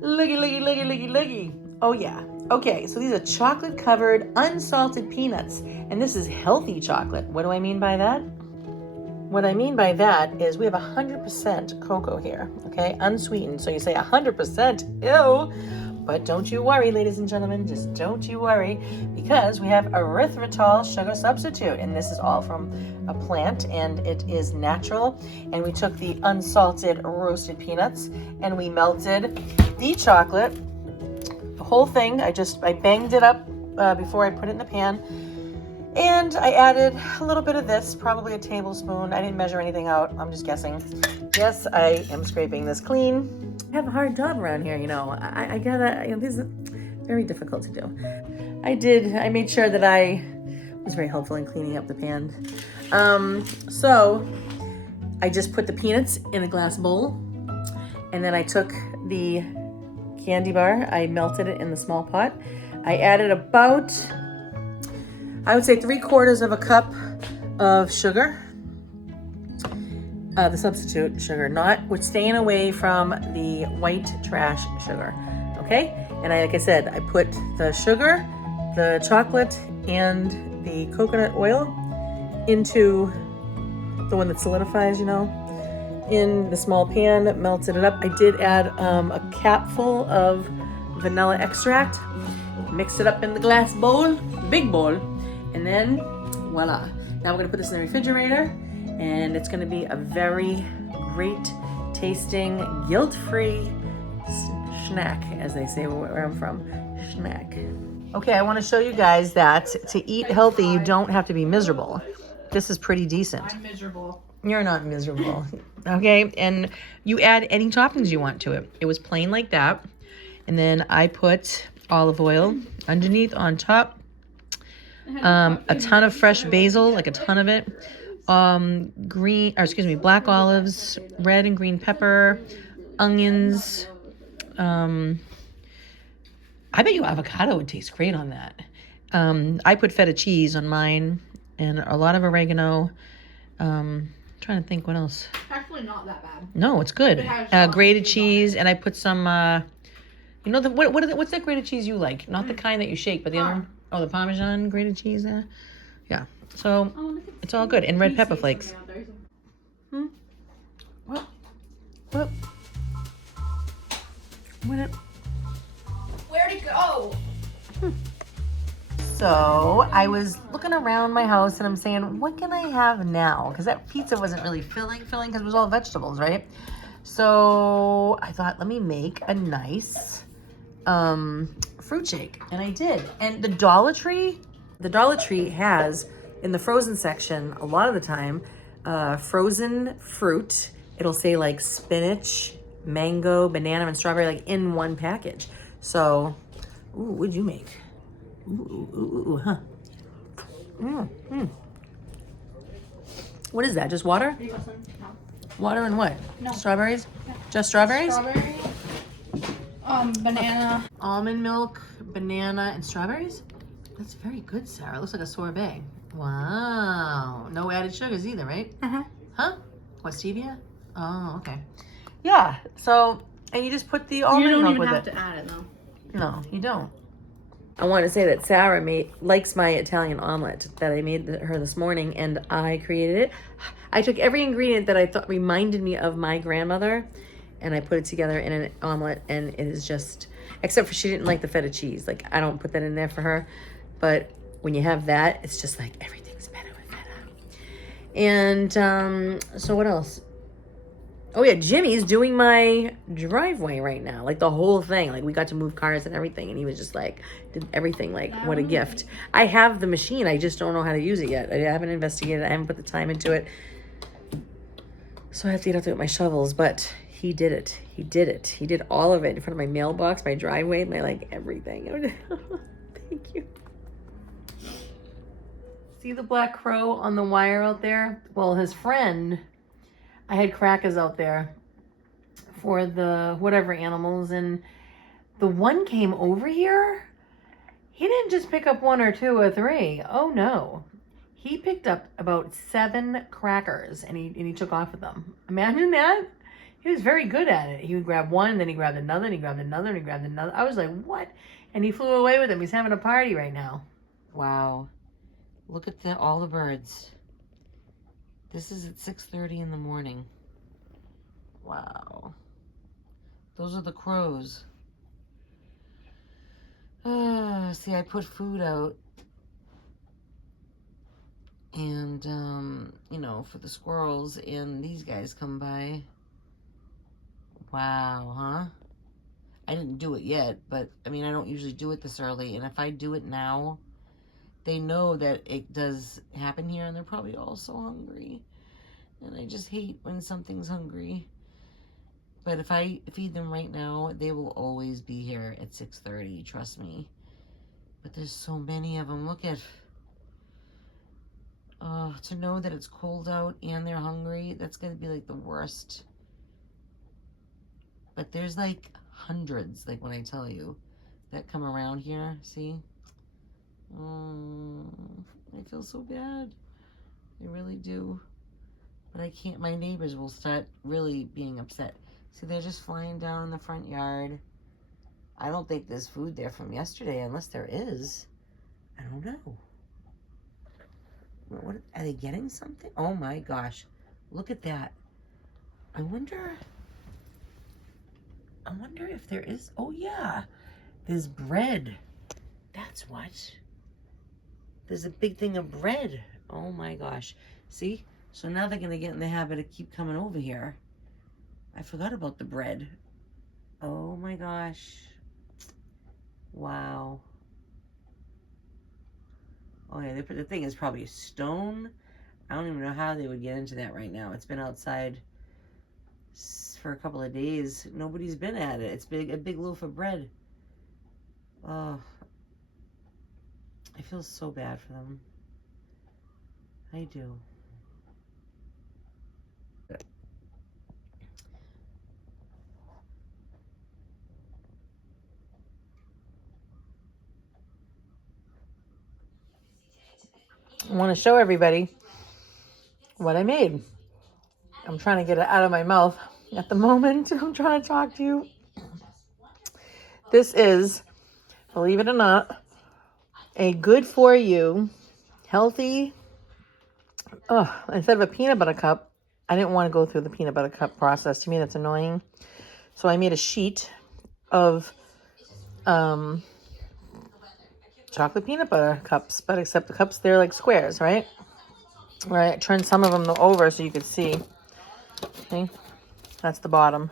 Looky, looky, looky, looky, looky. Oh yeah. Okay, so these are chocolate covered unsalted peanuts. And this is healthy chocolate. What do I mean by that? What I mean by that is we have 100% cocoa here, okay? Unsweetened. So you say 100%, ew. But don't you worry, ladies and gentlemen, just don't you worry, because we have erythritol sugar substitute, and this is all from a plant, and it is natural. And we took the unsalted roasted peanuts, and we melted the chocolate, the whole thing. I banged it up before I put it in the pan. And I added a little bit of this, probably a tablespoon. I didn't measure anything out. I'm just guessing. Yes, I am scraping this clean. I have a hard job around here, you know. I gotta, you know, this is very difficult to do. I made sure that I was very helpful in cleaning up the pan. So I just put the peanuts in a glass bowl. And then I took the candy bar. I melted it in the small pot. I added about, I would say 3/4 of a cup of sugar, the substitute sugar, we're staying away from the white trash sugar, okay? And like I said, I put the sugar, the chocolate, and the coconut oil into the one that solidifies, you know, in the small pan, melted it up. I did add a capful of vanilla extract, mixed it up in the glass bowl, big bowl, and then voila. Now we're gonna put this in the refrigerator, and it's gonna be a very great tasting, guilt-free snack, as they say where I'm from, snack. Okay, I wanna show you guys that to eat healthy, you don't have to be miserable. This is pretty decent. I'm miserable. You're not miserable, okay? And you add any toppings you want to it. It was plain like that. And then I put olive oil underneath, on top. A ton of fresh basil, like a ton of it. Black olives, red and green pepper, onions. I bet you avocado would taste great on that. I put feta cheese on mine and a lot of oregano. Trying to think what else. Actually, not that bad. No, it's good. Grated cheese, and I put some. You know what's that grated cheese you like? Not the kind that you shake, but the other one. Oh, the Parmesan grated cheese there. Yeah. So it's all good, and red pepper flakes. What? Where'd it go? So I was looking around my house and I'm saying, what can I have now? Because that pizza wasn't really filling because it was all vegetables, right? So I thought, let me make a nice fruit shake. And I did. And the Dollar Tree has, in the frozen section, a lot of the time, frozen fruit. It'll say like spinach, mango, banana, and strawberry, like in one package. So, ooh, what'd you make? Huh? What is that? Just water? No. Water and what? No. Strawberries? Yeah. Just strawberries? Strawberry. Banana. Almond milk, banana, and strawberries? That's very good, Sarah. It looks like a sorbet. Wow. No added sugars either, right? Uh-huh. Huh? What, stevia? Oh, okay. Yeah. So, and you just put the almond milk with it. You don't even have to add it, though. No, you don't. I want to say that Sarah likes my Italian omelet that I made her this morning, and I created it. I took every ingredient that I thought reminded me of my grandmother, and I put it together in an omelet, and it is just, except for she didn't like the feta cheese. Like, I don't put that in there for her, but when you have that, it's just like everything's better with feta. And so what else? Oh yeah, Jimmy's doing my driveway right now, like the whole thing. Like, we got to move cars and everything, and he was just like, did everything, like, what a gift. I have the machine, I just don't know how to use it yet. I haven't investigated, I haven't put the time into it. So I have to get out there with my shovels, but he did it. He did all of it in front of my mailbox, my driveway, my, like, everything. Thank you. See the black crow on the wire out there? Well, his friend, I had crackers out there for the whatever animals, and the one came over here. He didn't just pick up 1 or 2 or 3. Oh no. He picked up about 7 crackers and he took off with them. Imagine that. He was very good at it. He would grab one, then he grabbed another, and he grabbed another, and he grabbed another. I was like, what? And he flew away with him. He's having a party right now. Wow. Look at all the birds. This is at 6:30 in the morning. Wow. Those are the crows. See, I put food out. And, you know, for the squirrels, and these guys come by. Wow, huh? I didn't do it yet, but, I mean, I don't usually do it this early. And if I do it now, they know that it does happen here, and they're probably all so hungry. And I just hate when something's hungry. But if I feed them right now, they will always be here at 6:30, trust me. But there's so many of them. Look at... to know that it's cold out and they're hungry, that's going to be like the worst. But there's like hundreds, like when I tell you, that come around here, see? I feel so bad. I really do. But I can't, my neighbors will start really being upset. See, they're just flying down in the front yard. I don't think there's food there from yesterday, unless there is. I don't know. What are they getting something? Oh my gosh. Look at that. I wonder if there is. Oh yeah. There's bread. That's what. There's a big thing of bread. Oh my gosh. See? So now they're going to get in the habit of keep coming over here. I forgot about the bread. Oh my gosh. Wow. Oh yeah, the thing is probably stone. I don't even know how they would get into that right now. It's been outside for a couple of days. Nobody's been at it. It's a big loaf of bread. Oh, I feel so bad for them. I do. I want to show everybody what I made. I'm trying to get it out of my mouth at the moment. I'm trying to talk to you. This is, believe it or not, a good for you, healthy, instead of a peanut butter cup, I didn't want to go through the peanut butter cup process. To me, that's annoying. So I made a sheet of chocolate peanut butter cups, but except the cups, they're like squares, right? Right, I turned some of them over so you could see. Okay, that's the bottom.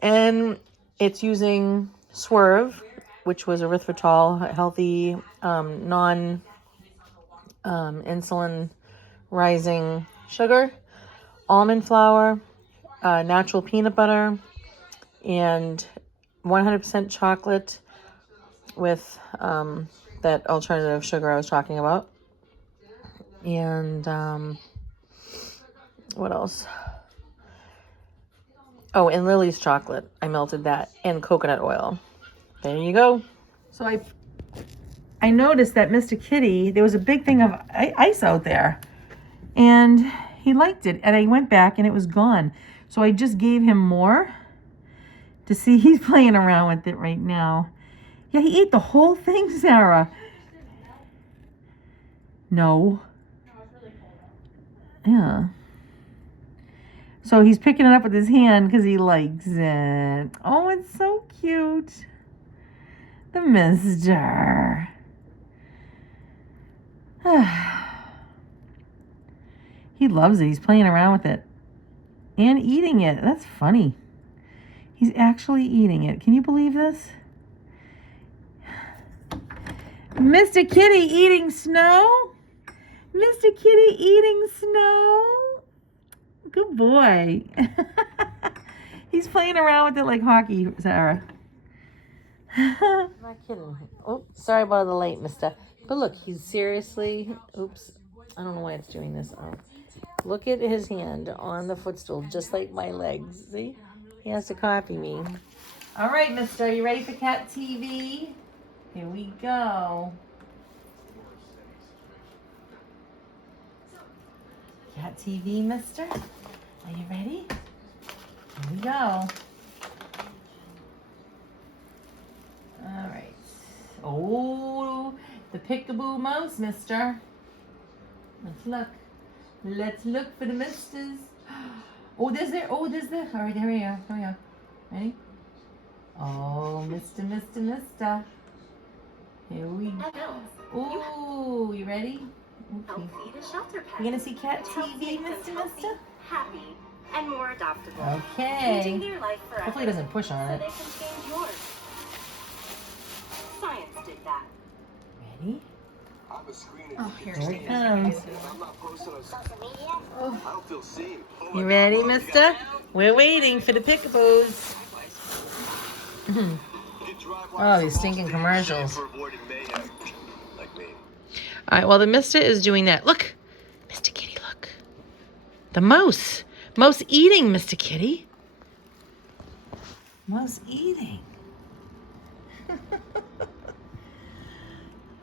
And it's using Swerve, which was erythritol, healthy, non-insulin rising sugar, almond flour, natural peanut butter, and 100% chocolate with that alternative sugar I was talking about. And what else? Oh, and Lily's chocolate. I melted that, and coconut oil. There you go. So I noticed that Mr. Kitty, there was a big thing of ice out there, and he liked it. And I went back, and it was gone. So I just gave him more to see. He's playing around with it right now. Yeah, he ate the whole thing, Sarah. No. Yeah. So he's picking it up with his hand because he likes it. Oh, it's so cute. The mister. He loves it. He's playing around with it. And eating it. That's funny. He's actually eating it. Can you believe this? Mr. Kitty eating snow? Mr. Kitty eating snow? Good boy. He's playing around with it like hockey, Sarah. I'm not kidding. Oh, sorry about the light, mister. But look, he's seriously... Oops. I don't know why it's doing this. Oh. Look at his hand on the footstool, just like my legs. See? He has to copy me. All right, mister. Are you ready for Cat TV? Here we go. Cat TV, mister? Are you ready? Here we go. All right. Oh, the Peekaboo mouse, mister. Let's look. Let's look for the misters. Oh, there's there. Oh, there's there. All right, here we go. Here we go. Ready? Oh, mister. Here we go. Ooh, you ready? Okay. You gonna see cat TV, mister? Happy and more adoptable. Okay. Changing their life forever. Hopefully it doesn't push on So it. they can change yours. Science did that. Ready? Oh, here Here it comes. Oh. You ready, mister? We're waiting for the Peekaboos. Oh, these stinking commercials. All right, well, the mister is doing that. Look, Mr. Kitty, look. The mouse. Mouse eating, Mr. Kitty. Mouse eating.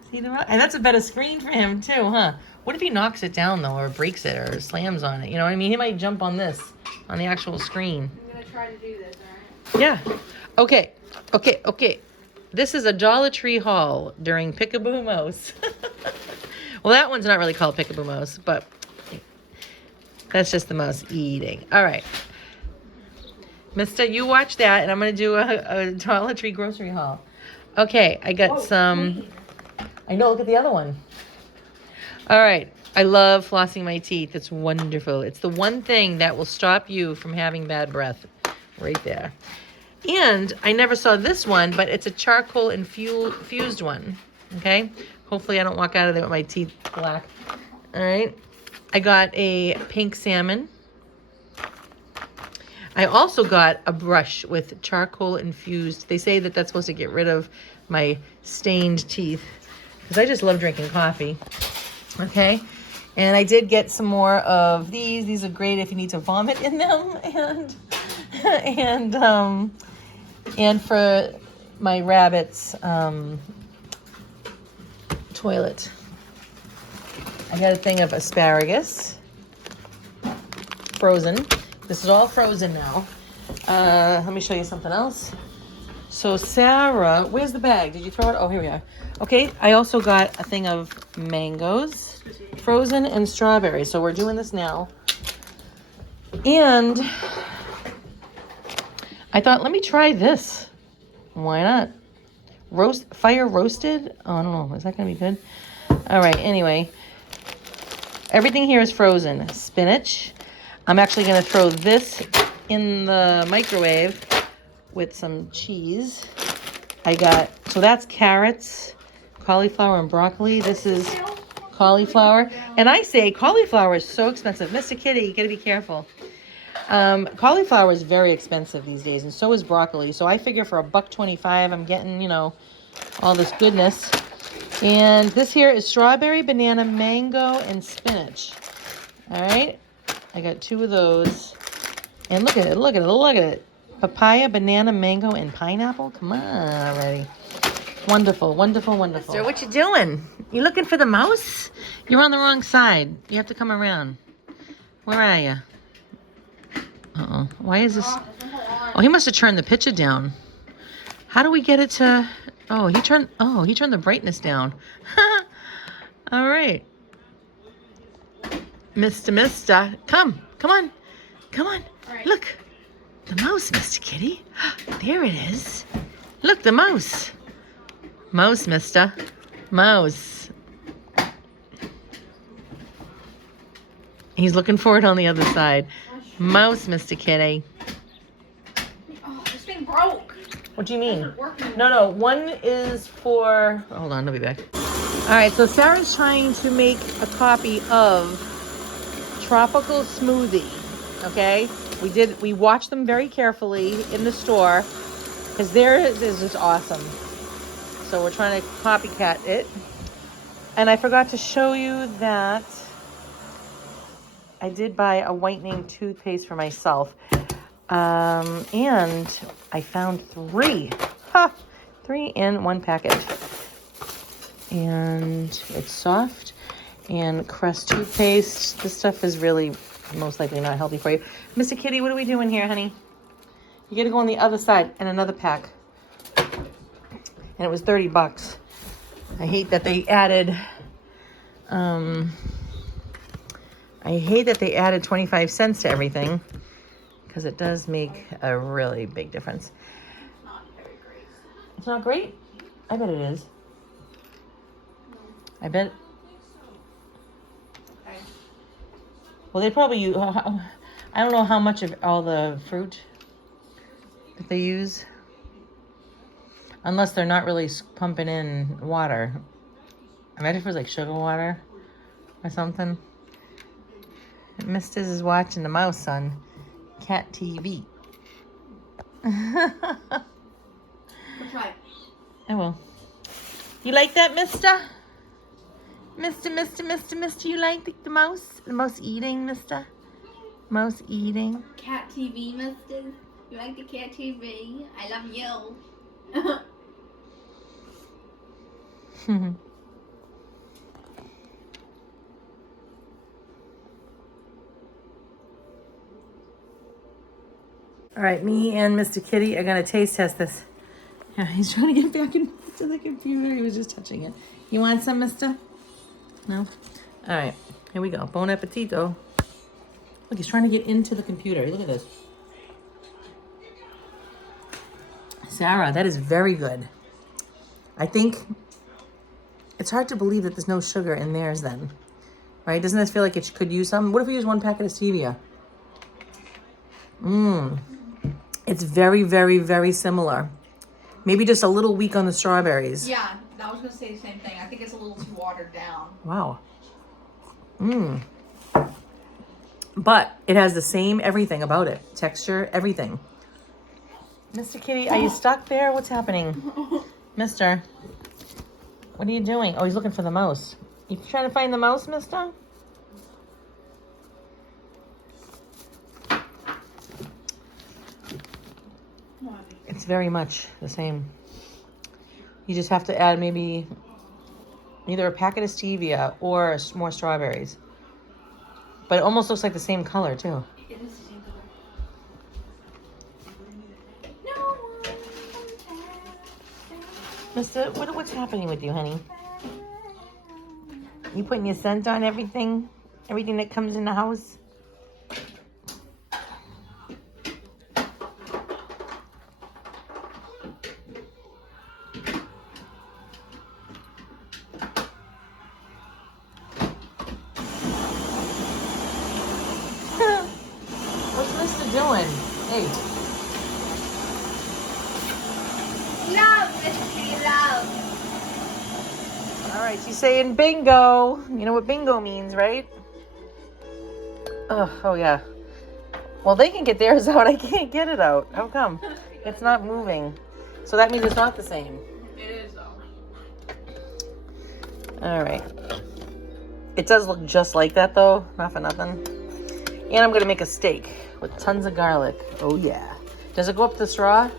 See the mouse? And that's a better screen for him, too, huh? What if he knocks it down, though, or breaks it, or slams on it? You know what I mean? He might jump on this, on the actual screen. I'm gonna try to do this, alright? Yeah. Okay. This is a Dollar Tree haul during Peekaboo Mouse. Well, that one's not really called Peekaboo Mouse, but that's just the mouse eating. All right. Mister, you watch that, and I'm going to do a Dollar Tree grocery haul. Okay, I got some... I know, look at the other one. All right. I love flossing my teeth. It's wonderful. It's the one thing that will stop you from having bad breath. Right there. And I never saw this one, but it's a charcoal infused one. Okay? Hopefully I don't walk out of there with my teeth black. All right? I got a pink salmon. I also got a brush with charcoal infused. They say that that's supposed to get rid of my stained teeth. Because I just love drinking coffee. Okay? And I did get some more of these. These are great if you need to vomit in them. And for my rabbit's toilet. I got a thing of asparagus. Frozen. This is all frozen now. Let me show you something else. So Sarah, where's the bag? Did you throw it? Oh, here we are. Okay, I also got a thing of mangoes, frozen, and strawberries. So we're doing this now. And I thought, let me try this. Why not? Fire roasted? Oh, I don't know. Is that going to be good? All right, anyway. Everything here is frozen. Spinach. I'm actually going to throw this in the microwave with some cheese. So that's carrots, cauliflower, and broccoli. This is cauliflower. And I say cauliflower is so expensive. Mr. Kitty, you got to be careful. Cauliflower is very expensive these days, and so is broccoli. So I figure for $1.25, I'm getting, all this goodness. And this here is strawberry, banana, mango, and spinach. All right. I got 2 of those. And look at it. Papaya, banana, mango, and pineapple. Come on already. Wonderful. Sir, what you doing? You looking for the mouse? You're on the wrong side. You have to come around. Where are you? Uh-oh. Why is this? Oh, he must have turned the picture down. How do we get it to... he turned the brightness down. All right. Mister. Come on. Right. Look. The mouse, Mr. Kitty. There it is. Look, the mouse. Mouse, mister. Mouse. He's looking for it on the other side. Mouse, Mr. Kitty. Oh, this thing broke. What do you mean? Working. No. One is for... Hold on, I'll be back. All right, so Sarah's trying to make a copy of Tropical Smoothie, okay? We watched them very carefully in the store because theirs is just awesome. So we're trying to copycat it. And I forgot to show you that I did buy a whitening toothpaste for myself. And I found 3. 3 in 1 packet. And it's soft and Crest toothpaste. This stuff is really most likely not healthy for you. Mr. Kitty, what are we doing here, honey? You gotta go on the other side and another pack. And it was $30. I hate that they added, I hate that they added 25 cents to everything, because it does make a really big difference. Not very great. It's not great? I bet it is. I bet. Okay. Well, they probably use, I don't know how much of all the fruit that they use. Unless they're not really pumping in water. Imagine if it was like sugar water or something. Mr. is watching the mouse on Cat TV. We'll try. I will. You like that, Mister? Mister, you like the mouse? The mouse eating, Mister? Mouse eating. Cat TV, mister. You like the cat TV? I love you. All right, me and Mr. Kitty are gonna taste test this. Yeah, he's trying to get back into the computer. He was just touching it. You want some, Mister? No? All right, here we go. Bon appetito. Look, he's trying to get into the computer. Look at this. Sarah, that is very good. I think it's hard to believe that there's no sugar in theirs then. Right? Doesn't this feel like it could use some? What if we use one packet of stevia? It's very, very, very similar. Maybe just a little weak on the strawberries. Yeah, I was gonna say the same thing. I think it's a little too watered down. Wow. But it has the same everything about it. Texture, everything. Mr. Kitty, are you stuck there? What's happening? Mister, what are you doing? Oh, he's looking for the mouse. You trying to find the mouse, mister? It's very much the same. You just have to add maybe either a packet of stevia or more strawberries. But it almost looks like the same color, too. It is the same color. Mister, what's happening with you, honey? You putting your scent on everything? Everything that comes in the house? What's Mister doing? Hey. Love, Mr. Love. All right, she's saying bingo. You know what bingo means, right? Oh yeah. Well, they can get theirs out. I can't get it out. How come? It's not moving. So that means it's not the same. It is though. All right. It does look just like that though. Not for nothing. And I'm going to make a steak with tons of garlic. Oh yeah. Does it go up the straw?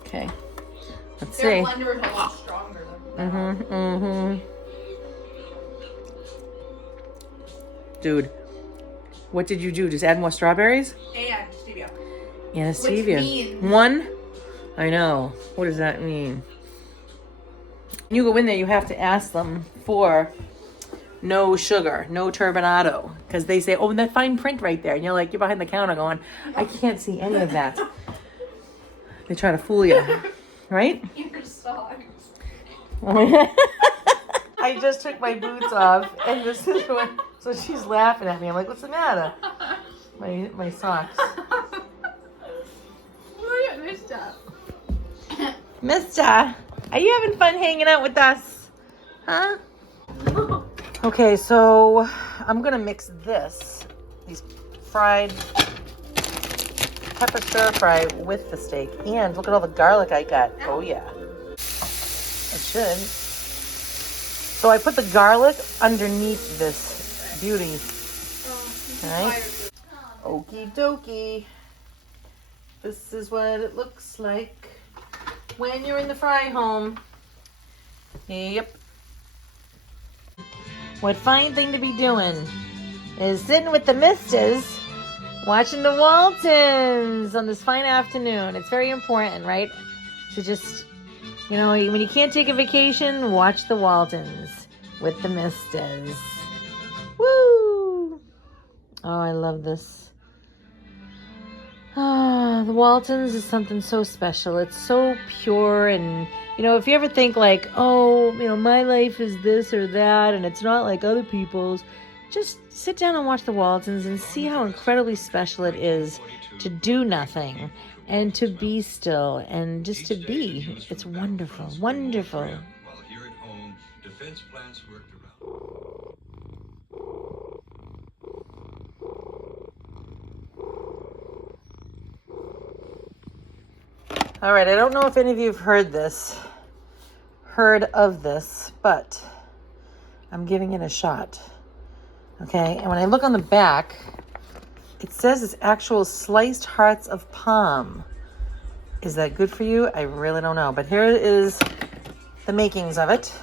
Okay. Let's see. Their blender is a lot stronger than Dude, what did you do? Just add more strawberries? and stevia. Yeah, Which stevia. means- One? I know. What does that mean? When you go in there, you have to ask them for no sugar, no turbinado. Because they say, oh, and that fine print right there. And you're like, you're behind the counter going, I can't see any of that. They try to fool you. Right? Your socks. I just took my boots off, and this is what, so she's laughing at me. I'm like, what's the matter? My socks. Look at this stuff. Mister, are you having fun hanging out with us? Huh? Okay, so I'm gonna mix these fried pepper stir fry with the steak. And look at all the garlic I got. Oh yeah. I should. So I put the garlic underneath this beauty. Alright. Okie dokie. This is what it looks like when you're in the fry home. Yep. What fine thing to be doing is sitting with the misters Watching the Waltons on this fine afternoon. It's very important, right? To just, when you can't take a vacation, watch the Waltons with the misters. Woo! Oh, I love this. Ah, the Waltons is something so special. It's so pure, and if you ever think like, oh, my life is this or that, and it's not like other people's, just sit down and watch the Waltons and see how incredibly special it is to do nothing and to be still and just to be. It's wonderful, wonderful. While here at home, defense plans worked around. All right, I don't know if any of you have heard of this, but I'm giving it a shot. Okay, and when I look on the back, it says it's actual sliced hearts of palm. Is that good for you? I really don't know, but here is the makings of it.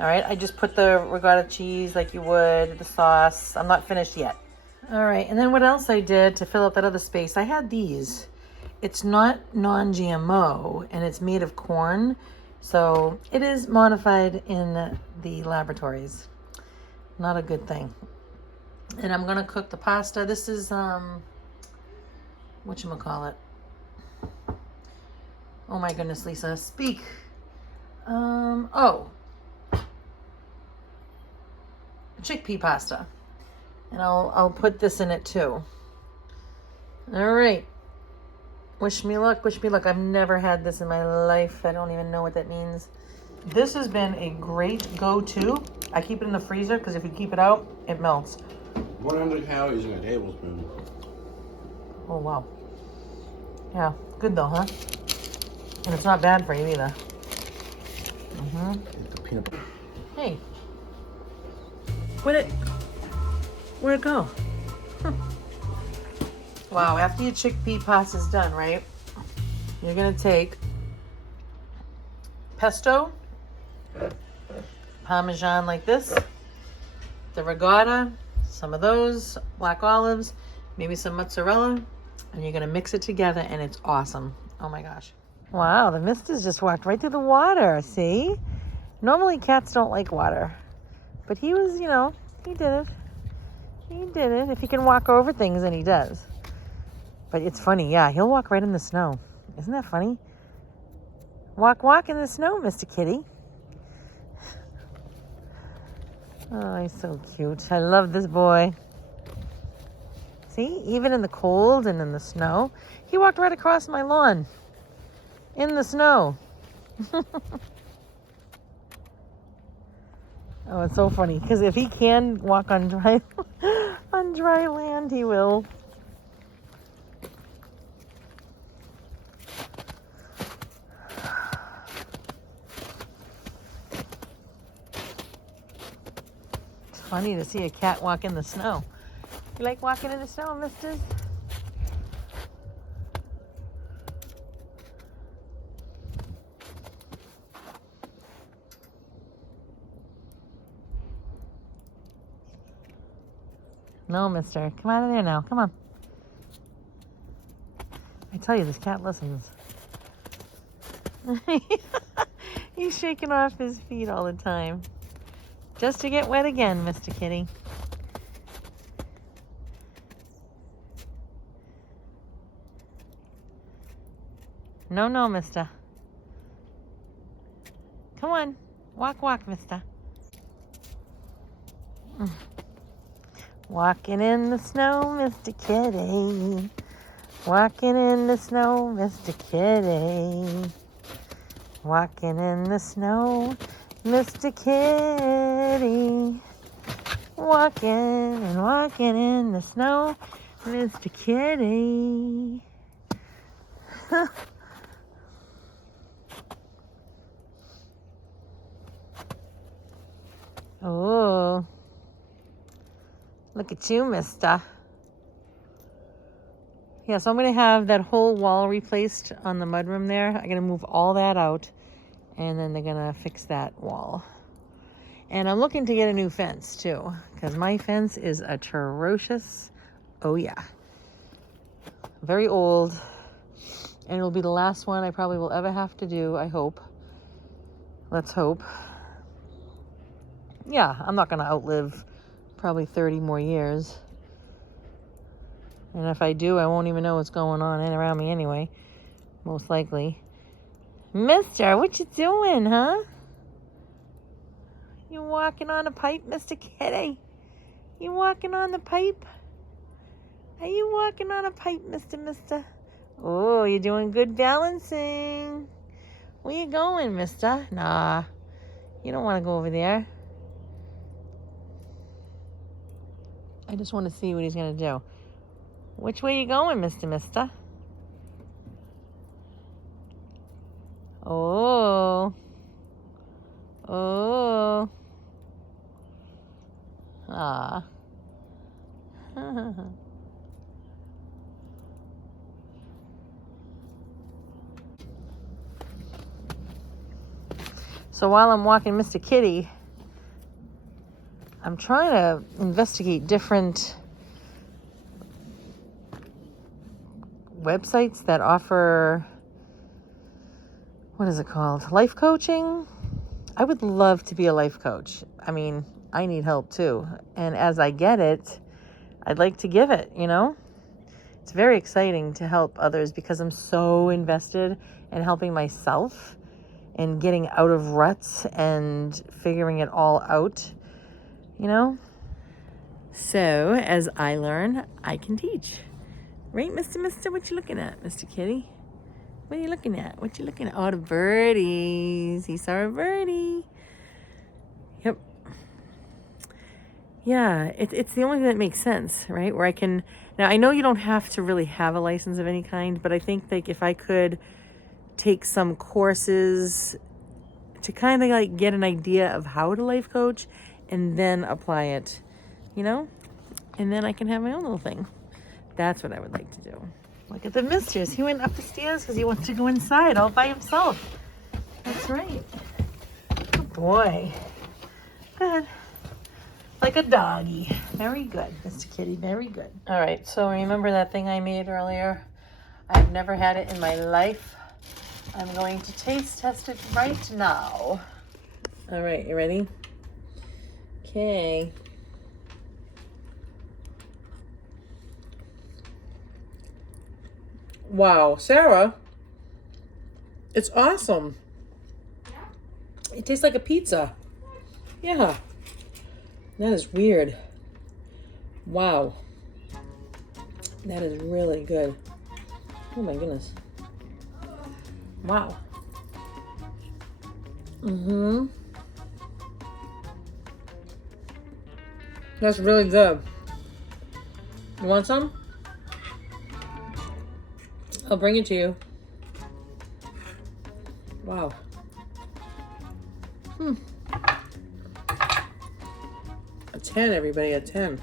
All right, I just put the ricotta cheese like you would, the sauce. I'm not finished yet. All right, and then what else I did to fill up that other space, I had these. It's not non-GMO, and it's made of corn, so it is modified in the laboratories. Not a good thing. And I'm gonna cook the pasta. This is whatchamacallit. Oh my goodness, Lisa, speak. Chickpea pasta. And I'll put this in it too. All right. Wish me luck, wish me luck. I've never had this in my life. I don't even know what that means. This has been a great go-to. I keep it in the freezer because if you keep it out, it melts. 100 calories in a tablespoon. Oh, wow. Yeah, good though, huh? And it's not bad for you either. The peanut butter. Hey. Where'd it go? Wow, after your chickpea pasta's done, right? You're gonna take pesto, Parmesan like this, the ricotta, some of those, black olives, maybe some mozzarella, and you're gonna mix it together and it's awesome. Oh my gosh. Wow, the misters just walked right through the water, see? Normally cats don't like water, but he was, he did it. He did it. If he can walk over things, then he does. But it's funny, yeah, he'll walk right in the snow. Isn't that funny? Walk in the snow, Mr. Kitty. Oh, he's so cute. I love this boy. See, even in the cold and in the snow, he walked right across my lawn in the snow. Oh, it's so funny because if he can walk on dry land, he will. It's funny to see a cat walk in the snow. You like walking in the snow, misters? No, mister. Come out of there now. Come on. I tell you, this cat listens. He's shaking off his feet all the time. Just to get wet again, Mr. Kitty. No, mister. Come on. Walk, mister. Walking in the snow, Mr. Kitty. Walking in the snow, Mr. Kitty. Walking in the snow, Mr. Kitty. Walking in the snow, Mr. Kitty. Oh. Look at you, mister. Yeah, so I'm going to have that whole wall replaced on the mudroom there. I'm going to move all that out, and then they're going to fix that wall. And I'm looking to get a new fence, too, because my fence is atrocious. Oh yeah. Very old. And it'll be the last one I probably will ever have to do, I hope. Let's hope. Yeah, I'm not going to outlive probably 30 more years. And if I do, I won't even know what's going on in around me anyway. Most likely. Mister, what you doing, huh? You walking on a pipe, Mr. Kitty? You walking on the pipe? Are you walking on a pipe, Mister? Oh, you're doing good balancing. Where you going, mister? Nah, you don't want to go over there. I just want to see what he's going to do. Which way you going, mister? Oh. Oh. Ah. So while I'm walking Mr. Kitty, I'm trying to investigate different websites that offer, what is it called? Life coaching? I would love to be a life coach. I mean, I need help too. And as I get it, I'd like to give it, you know? It's very exciting to help others because I'm so invested in helping myself and getting out of ruts and figuring it all out, you know? So, as I learn, I can teach. Right, Mister? What you looking at, Mr. Kitty? What are you looking at? What you looking at? Oh, the birdies. He saw a birdie. Yep. Yeah, it's the only thing that makes sense, right? Where I can... Now, I know you don't have to really have a license of any kind, but I think like if I could take some courses to kind of like get an idea of how to life coach and then apply it, you know? And then I can have my own little thing. That's what I would like to do. Look at the misters. He went up the stairs because he wants to go inside all by himself. That's right. Good boy. Good. Like a doggy. Very good, Mr. Kitty. Very good. All right. So remember that thing I made earlier? I've never had it in my life. I'm going to taste test it right now. All right. You ready? Okay. Wow, Sarah, it's awesome. Yeah? It tastes like a pizza. Yeah. That is weird. Wow. That is really good. Oh my goodness. Wow. Mm-hmm. That's really good. You want some? I'll bring it to you. Wow. A 10, everybody, a 10.